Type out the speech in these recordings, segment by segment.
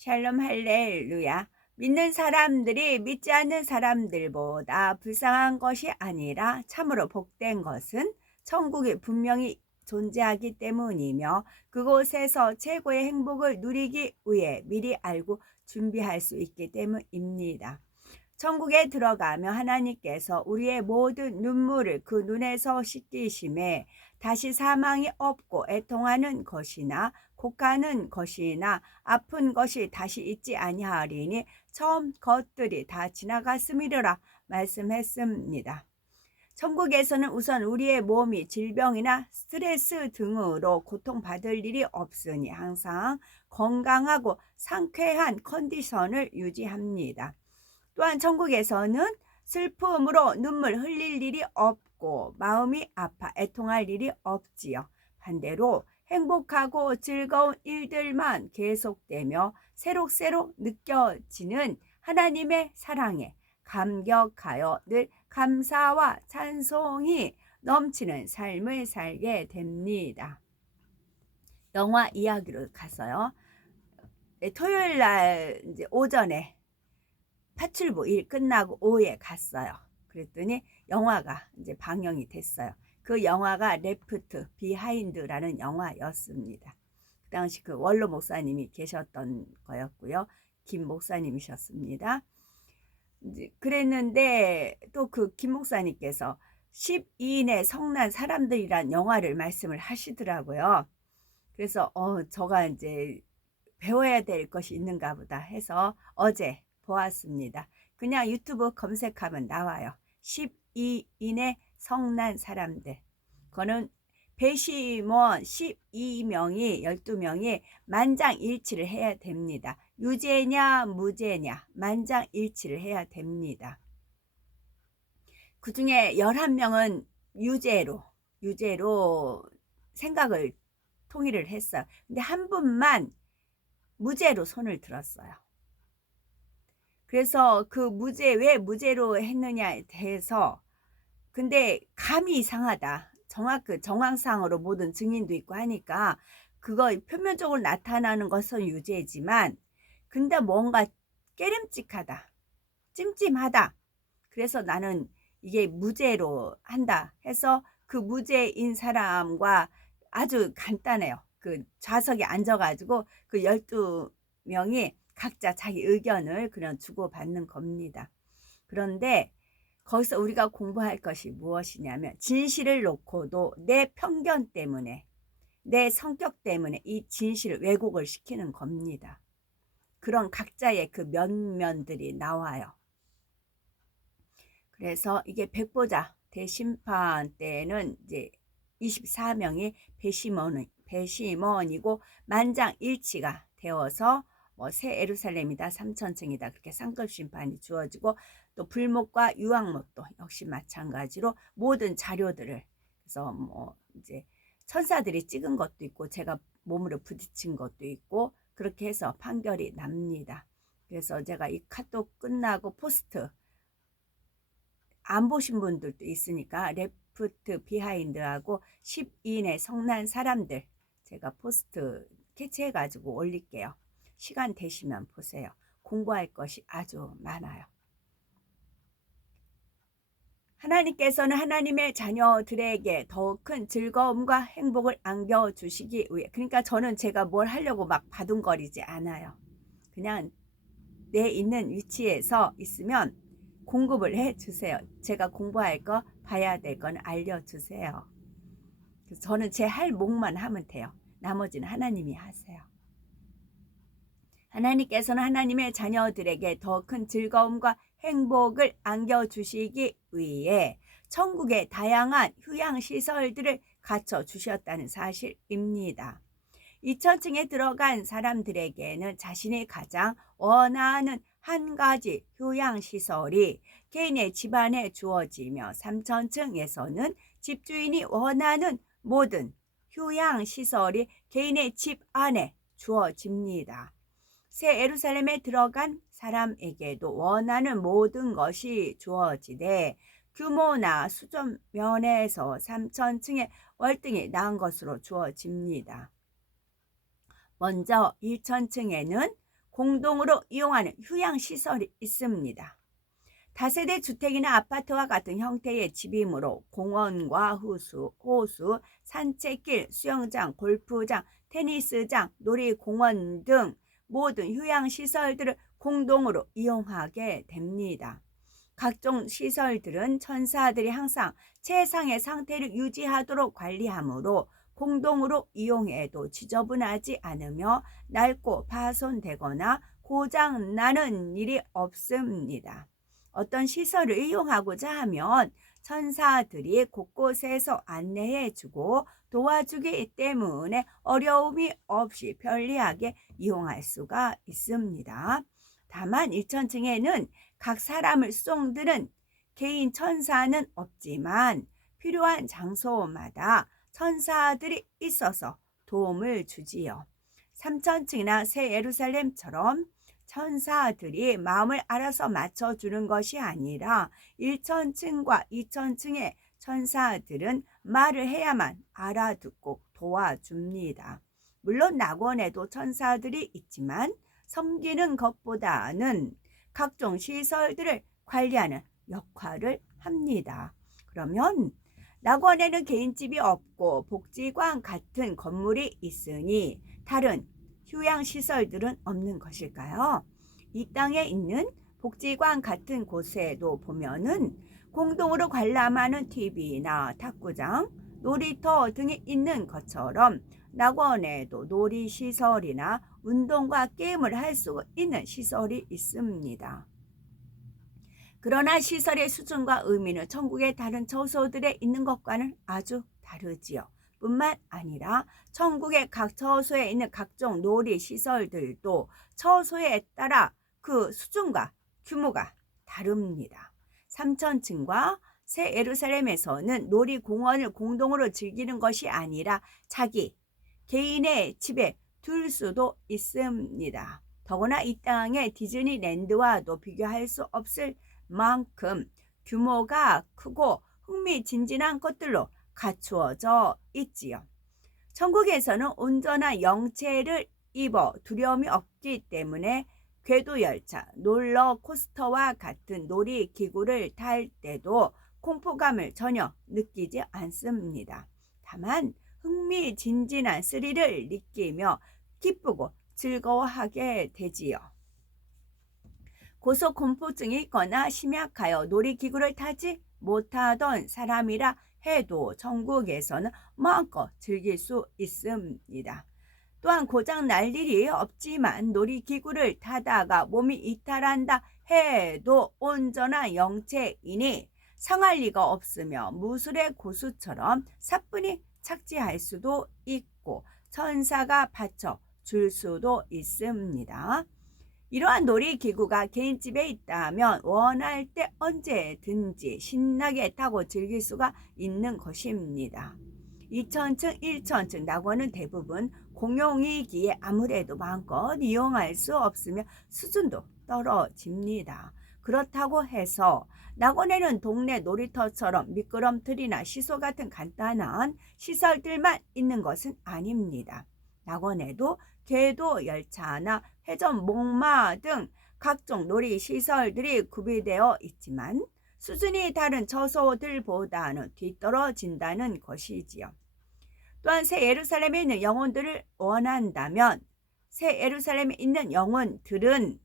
샬롬 할렐루야. 믿는 사람들이 믿지 않는 사람들보다 불쌍한 것이 아니라 참으로 복된 것은 천국이 분명히 존재하기 때문이며 그곳에서 최고의 행복을 누리기 위해 미리 알고 준비할 수 있기 때문입니다. 천국에 들어가며 하나님께서 우리의 모든 눈물을 그 눈에서 씻기심에 다시 사망이 없고 애통하는 것이나 곡하는 것이나 아픈 것이 다시 있지 아니하리니 처음 것들이 다 지나갔음이라 말씀했습니다. 천국에서는 우선 우리의 몸이 질병이나 스트레스 등으로 고통받을 일이 없으니 항상 건강하고 상쾌한 컨디션을 유지합니다. 또한 천국에서는 슬픔으로 눈물 흘릴 일이 없고 마음이 아파 애통할 일이 없지요. 반대로 행복하고 즐거운 일들만 계속되며 새록새록 느껴지는 하나님의 사랑에 감격하여 늘 감사와 찬송이 넘치는 삶을 살게 됩니다. 영화 이야기로 가서요. 네, 토요일 날 이제 오전에 파출부 일 끝나고 오후에 갔어요. 그랬더니 영화가 이제 방영이 됐어요. 그 영화가 레프트 비하인드라는 영화였습니다. 그 당시 그 원로 목사님이 계셨던 거였고요. 김 목사님이셨습니다. 그랬는데 또 그 김 목사님께서 12인의 성난 사람들이란 영화를 말씀을 하시더라고요. 그래서 어 저가 이제 배워야 될 것이 있는가 보다 해서 어제 보았습니다. 그냥 유튜브 검색하면 나와요. 12인의 성난 사람들. 그거는 배심원 12명이 12명이 만장일치를 해야 됩니다. 유죄냐 무죄냐 만장일치를 해야 됩니다. 그 중에 11명은 유죄로 유죄로 생각을 통일을 했어요. 근데 한 분만 무죄로 손을 들었어요. 그래서 그 무죄 왜 무죄로 했느냐에 대해서 근데 감이 이상하다. 정확 그 정황상으로 모든 증인도 있고 하니까 그거 표면적으로 나타나는 것은 유죄지만 근데 뭔가 깨름직하다. 찜찜하다. 그래서 나는 이게 무죄로 한다 해서 그 무죄인 사람과 아주 간단해요. 그 좌석에 앉아가지고 그 12명이 각자 자기 의견을 그냥 주고받는 겁니다. 그런데 거기서 우리가 공부할 것이 무엇이냐면 진실을 놓고도 내 편견 때문에 내 성격 때문에 이 진실을 왜곡을 시키는 겁니다. 그런 각자의 그 면면들이 나와요. 그래서 이게 백보자 대심판 때는 이제 24명이 배심원, 배심원이고 만장일치가 되어서 뭐 새 에루살렘이다, 삼천층이다 그렇게 상급 심판이 주어지고 또 불목과 유황목도 역시 마찬가지로 모든 자료들을 그래서 뭐 이제 천사들이 찍은 것도 있고 제가 몸으로 부딪힌 것도 있고 그렇게 해서 판결이 납니다. 그래서 제가 이 카톡 끝나고 포스트 안 보신 분들도 있으니까 레프트 비하인드하고 10인의 성난 사람들 제가 포스트 캐치해 가지고 올릴게요. 시간 되시면 보세요. 공부할 것이 아주 많아요. 하나님께서는 하나님의 자녀들에게 더 큰 즐거움과 행복을 안겨 주시기 위해 그러니까 저는 제가 뭘 하려고 막 바둥거리지 않아요. 그냥 내 있는 위치에서 있으면 공급을 해 주세요. 제가 공부할 거 봐야 될 건 알려 주세요. 그래서 저는 제 할 몫만 하면 돼요. 나머지는 하나님이 하세요. 하나님께서는 하나님의 자녀들에게 더 큰 즐거움과 행복을 안겨주시기 위해 천국의 다양한 휴양시설들을 갖춰 주셨다는 사실입니다. 2천층에 들어간 사람들에게는 자신이 가장 원하는 한 가지 휴양시설이 개인의 집안에 주어지며 3천층에서는 집주인이 원하는 모든 휴양시설이 개인의 집 안에 주어집니다. 새 에루살렘에 들어간 사람에게도 원하는 모든 것이 주어지되 규모나 수점 면에서 3천층의 월등히 나은 것으로 주어집니다. 먼저 1천층에는 공동으로 이용하는 휴양시설이 있습니다. 다세대 주택이나 아파트와 같은 형태의 집이므로 공원과 호수, 호수, 산책길, 수영장, 골프장, 테니스장, 놀이공원 등 모든 휴양시설들을 공동으로 이용하게 됩니다. 각종 시설들은 천사들이 항상 최상의 상태를 유지하도록 관리하므로 공동으로 이용해도 지저분하지 않으며 낡고 파손되거나 고장 나는 일이 없습니다. 어떤 시설을 이용하고자 하면 천사들이 곳곳에서 안내해 주고 도와주기 때문에 어려움이 없이 편리하게 이용할 수가 있습니다. 다만 1천층에는 각 사람을 수송드는 개인 천사는 없지만 필요한 장소마다 천사들이 있어서 도움을 주지요. 3천층이나 새 예루살렘처럼 천사들이 마음을 알아서 맞춰주는 것이 아니라 1천층과 2천층의 천사들은 말을 해야만 알아듣고 도와줍니다. 물론 낙원에도 천사들이 있지만 섬기는 것보다는 각종 시설들을 관리하는 역할을 합니다. 그러면 낙원에는 개인집이 없고 복지관 같은 건물이 있으니 다른 휴양시설들은 없는 것일까요? 이 땅에 있는 복지관 같은 곳에도 보면은 공동으로 관람하는 TV나 탁구장, 놀이터 등이 있는 것처럼 낙원에도 놀이시설이나 운동과 게임을 할 수 있는 시설이 있습니다. 그러나 시설의 수준과 의미는 천국의 다른 처소들에 있는 것과는 아주 다르지요. 뿐만 아니라 천국의 각 처소에 있는 각종 놀이 시설들도 처소에 따라 그 수준과 규모가 다릅니다. 3천층과 새 예루살렘에서는 놀이공원을 공동으로 즐기는 것이 아니라 자기 개인의 집에 둘 수도 있습니다. 더구나 이 땅의 디즈니랜드와도 비교할 수 없을 만큼 규모가 크고 흥미진진한 것들로 갖추어져 있지요. 천국에서는 온전한 영체를 입어 두려움이 없기 때문에 궤도 열차, 롤러 코스터와 같은 놀이 기구를 탈 때도 공포감을 전혀 느끼지 않습니다. 다만 흥미진진한 스릴을 느끼며 기쁘고 즐거워하게 되지요. 고소 공포증이 있거나 심약하여 놀이기구를 타지 못하던 사람이라 해도 천국에서는 마음껏 즐길 수 있습니다. 또한 고장 날 일이 없지만 놀이기구를 타다가 몸이 이탈한다 해도 온전한 영체이니 상할 리가 없으며 무술의 고수처럼 사뿐히 착지할 수도 있고 천사가 받쳐 줄 수도 있습니다. 이러한 놀이기구가 개인집에 있다면 원할 때 언제든지 신나게 타고 즐길 수가 있는 것입니다. 2천층, 1천층 낙원은 대부분 공용이기에 아무래도 마음껏 이용할 수 없으며 수준도 떨어집니다. 그렇다고 해서 낙원에는 동네 놀이터처럼 미끄럼틀이나 시소 같은 간단한 시설들만 있는 것은 아닙니다. 낙원에도 궤도 열차나 회전 목마 등 각종 놀이 시설들이 구비되어 있지만 수준이 다른 처소들보다는 뒤떨어진다는 것이지요. 또한 새 예루살렘에 있는 영혼들을 원한다면 새 예루살렘에 있는 영혼들은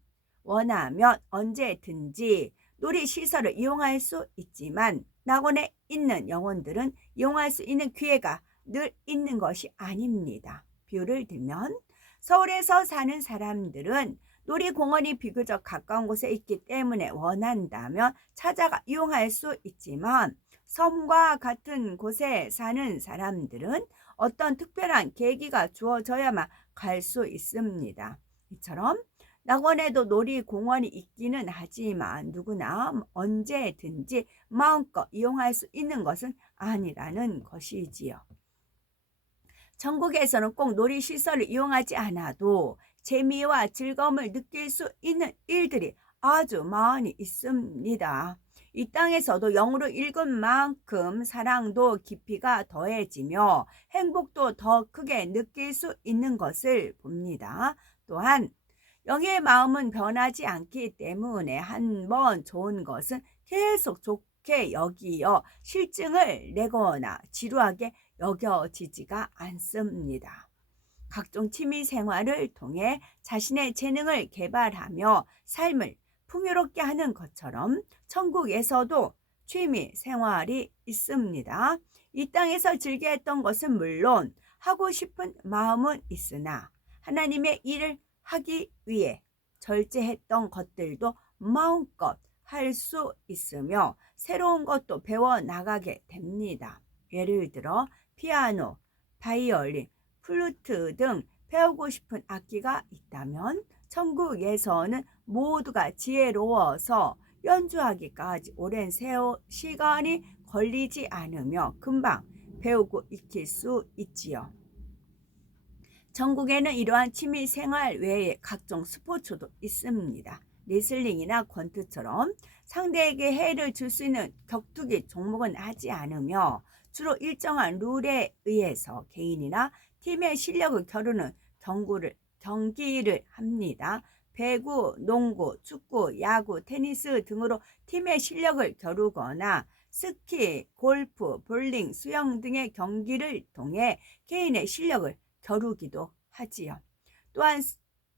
원하면 언제든지 놀이 시설을 이용할 수 있지만 낙원에 있는 영혼들은 이용할 수 있는 기회가 늘 있는 것이 아닙니다. 비유를 들면 서울에서 사는 사람들은 놀이공원이 비교적 가까운 곳에 있기 때문에 원한다면 찾아가 이용할 수 있지만 섬과 같은 곳에 사는 사람들은 어떤 특별한 계기가 주어져야만 갈 수 있습니다. 이처럼 낙원에도 놀이공원이 있기는 하지만 누구나 언제든지 마음껏 이용할 수 있는 것은 아니라는 것이지요. 전국에서는 꼭 놀이시설을 이용하지 않아도 재미와 즐거움을 느낄 수 있는 일들이 아주 많이 있습니다. 이 땅에서도 영으로 읽은 만큼 사랑도 깊이가 더해지며 행복도 더 크게 느낄 수 있는 것을 봅니다. 또한 영의 마음은 변하지 않기 때문에 한 번 좋은 것은 계속 좋게 여기어 실증을 내거나 지루하게 여겨지지가 않습니다. 각종 취미 생활을 통해 자신의 재능을 개발하며 삶을 풍요롭게 하는 것처럼 천국에서도 취미 생활이 있습니다. 이 땅에서 즐겨 했던 것은 물론 하고 싶은 마음은 있으나 하나님의 일을 하기 위해 절제했던 것들도 마음껏 할 수 있으며 새로운 것도 배워 나가게 됩니다. 예를 들어 피아노, 바이올린, 플루트 등 배우고 싶은 악기가 있다면 천국에서는 모두가 지혜로워서 연주하기까지 오랜 세월 시간이 걸리지 않으며 금방 배우고 익힐 수 있지요. 전국에는 이러한 취미 생활 외에 각종 스포츠도 있습니다. 레슬링이나 권투처럼 상대에게 해를 줄 수 있는 격투기 종목은 하지 않으며 주로 일정한 룰에 의해서 개인이나 팀의 실력을 겨루는 경구를, 경기를 합니다. 배구, 농구, 축구, 야구, 테니스 등으로 팀의 실력을 겨루거나 스키, 골프, 볼링, 수영 등의 경기를 통해 개인의 실력을 겨루기도 하지요. 또한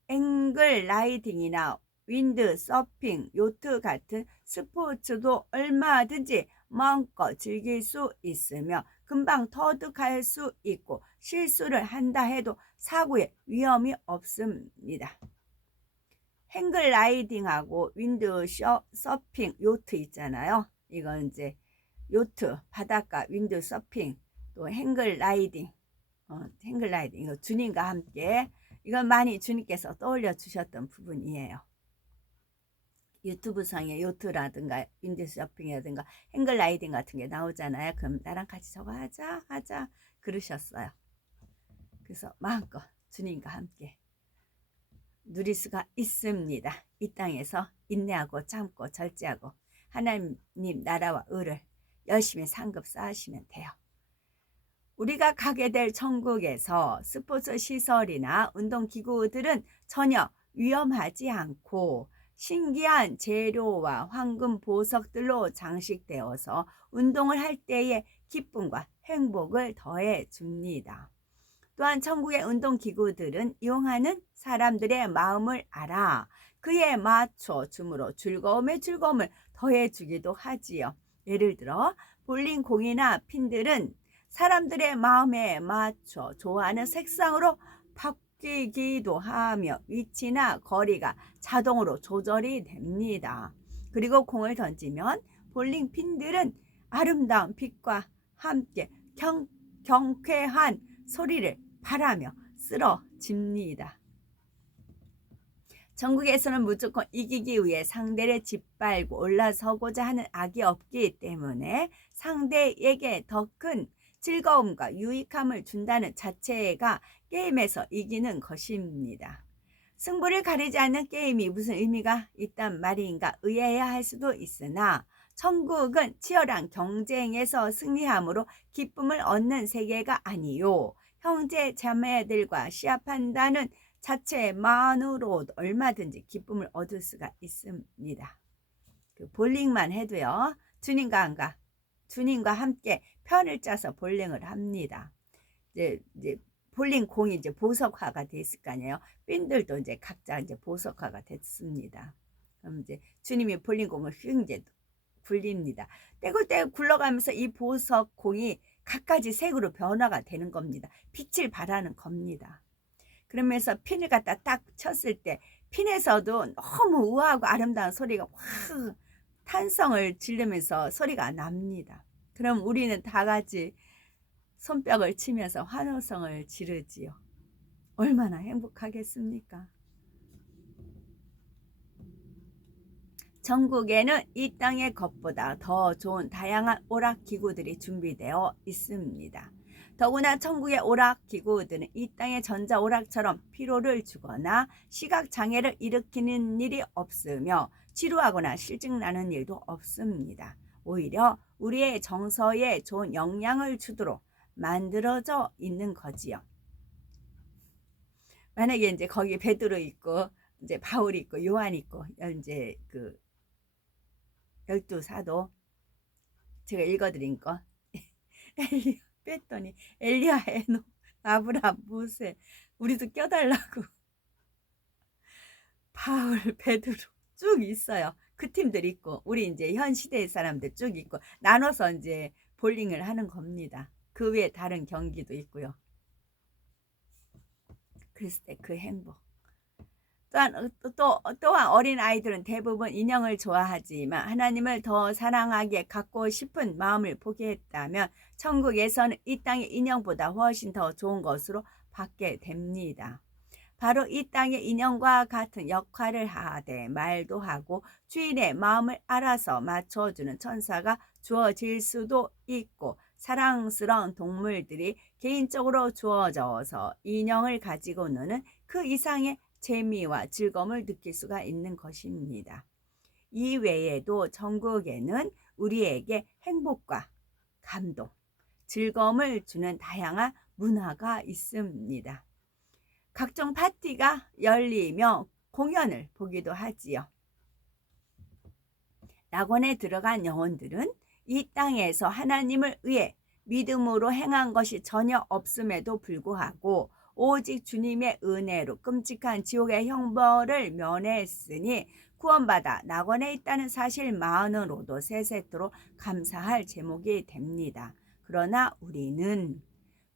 앵글 라이딩이나 윈드 서핑, 요트 같은 스포츠도 얼마든지 마음껏 즐길 수 있으며 금방 터득할 수 있고 실수를 한다 해도 사고의 위험이 없습니다. 행글 라이딩하고 윈드 셔, 서핑, 요트 있잖아요. 이건 이제 요트, 바닷가, 윈드 서핑, 또 행글 라이딩, 어, 행글 라이딩, 이거 주님과 함께 이건 많이 주님께서 떠올려 주셨던 부분이에요. 유튜브 상에 요트라든가 윈드 서핑이라든가 행글 라이딩 같은 게 나오잖아요. 그럼 나랑 같이 저거 하자, 하자 그러셨어요. 그래서 마음껏 주님과 함께 누릴 수가 있습니다. 이 땅에서 인내하고 참고 절제하고 하나님 나라와 의를 열심히 상급 쌓으시면 돼요. 우리가 가게 될 천국에서 스포츠 시설이나 운동기구들은 전혀 위험하지 않고 신기한 재료와 황금 보석들로 장식되어서 운동을 할 때의 기쁨과 행복을 더해 줍니다. 또한 천국의 운동기구들은 이용하는 사람들의 마음을 알아 그에 맞춰 줌으로 즐거움의 즐거움을 더해 주기도 하지요. 예를 들어 볼링 공이나 핀들은 사람들의 마음에 맞춰 좋아하는 색상으로 바뀌기도 하며 위치나 거리가 자동으로 조절이 됩니다. 그리고 공을 던지면 볼링 핀들은 아름다운 빛과 함께 경, 경쾌한 소리를 바라며 쓰러집니다. 전국에서는 무조건 이기기 위해 상대를 짓밟고 올라서고자 하는 악이 없기 때문에 상대에게 더 큰 즐거움과 유익함을 준다는 자체가 게임에서 이기는 것입니다. 승부를 가리지 않는 게임이 무슨 의미가 있단 말인가 의아해야 할 수도 있으나 천국은 치열한 경쟁에서 승리함으로 기쁨을 얻는 세계가 아니요. 형제 자매들과 시합한다는 자체만으로 얼마든지 기쁨을 얻을 수가 있습니다. 그 볼링만 해도요. 주님과 함께 주님과 함께 편을 짜서 볼링을 합니다. 이제 이제 볼링 공이 이제 보석화가 됐을 거 아니에요. 핀들도 이제 각자 이제 보석화가 됐습니다. 그럼 이제 주님이 볼링 공을 휙 이제 굴립니다. 떼굴떼굴 굴러가면서 이 보석 공이 갖가지 색으로 변화가 되는 겁니다. 빛을 발하는 겁니다. 그러면서 핀을 갖다 딱 쳤을 때 핀에서도 너무 우아하고 아름다운 소리가 확 탄성을 지르면서 소리가 납니다. 그럼 우리는 다 같이 손뼉을 치면서 환호성을 지르지요. 얼마나 행복하겠습니까? 전국에는 이 땅의 것보다 더 좋은 다양한 오락기구들이 준비되어 있습니다. 더구나 천국의 오락기구들은 이 땅의 전자오락처럼 피로를 주거나 시각장애를 일으키는 일이 없으며 지루하거나 실증나는 일도 없습니다. 오히려 우리의 정서에 좋은 영향을 주도록 만들어져 있는 거지요. 만약에 이제 거기 베드로 있고 이제 바울 있고 요한 있고 이제 그 열두 사도 제가 읽어드린 거 엘리야 뺐더니 엘리야 에노 아브람 모세 우리도 껴달라고 바울 베드로 쭉 있어요. 그 팀들 있고 우리 이제 현 시대의 사람들 쭉 있고 나눠서 이제 볼링을 하는 겁니다. 그 외에 다른 경기도 있고요. 그랬을 때 그 행복. 또한 어, 또, 또 또한 어린 아이들은 대부분 인형을 좋아하지만 하나님을 더 사랑하게 갖고 싶은 마음을 포기했다면 천국에서는 이 땅의 인형보다 훨씬 더 좋은 것으로 받게 됩니다. 바로 이 땅의 인형과 같은 역할을 하되 말도 하고 주인의 마음을 알아서 맞춰주는 천사가 주어질 수도 있고 사랑스러운 동물들이 개인적으로 주어져서 인형을 가지고 노는 그 이상의 재미와 즐거움을 느낄 수가 있는 것입니다. 이 외에도 전국에는 우리에게 행복과 감동, 즐거움을 주는 다양한 문화가 있습니다. 각종 파티가 열리며 공연을 보기도 하지요. 낙원에 들어간 영혼들은 이 땅에서 하나님을 위해 믿음으로 행한 것이 전혀 없음에도 불구하고 오직 주님의 은혜로 끔찍한 지옥의 형벌을 면했으니 구원받아 낙원에 있다는 사실만으로도 세세토록 감사할 제목이 됩니다. 그러나 우리는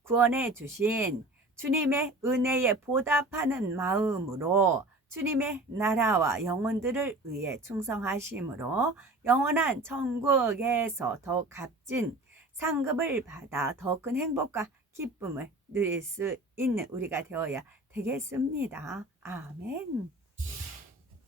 구원해 주신 주님의 은혜에 보답하는 마음으로 주님의 나라와 영혼들을 위해 충성하심으로 영원한 천국에서 더 값진 상급을 받아 더 큰 행복과 기쁨을 누릴 수 있는 우리가 되어야 되겠습니다. 아멘.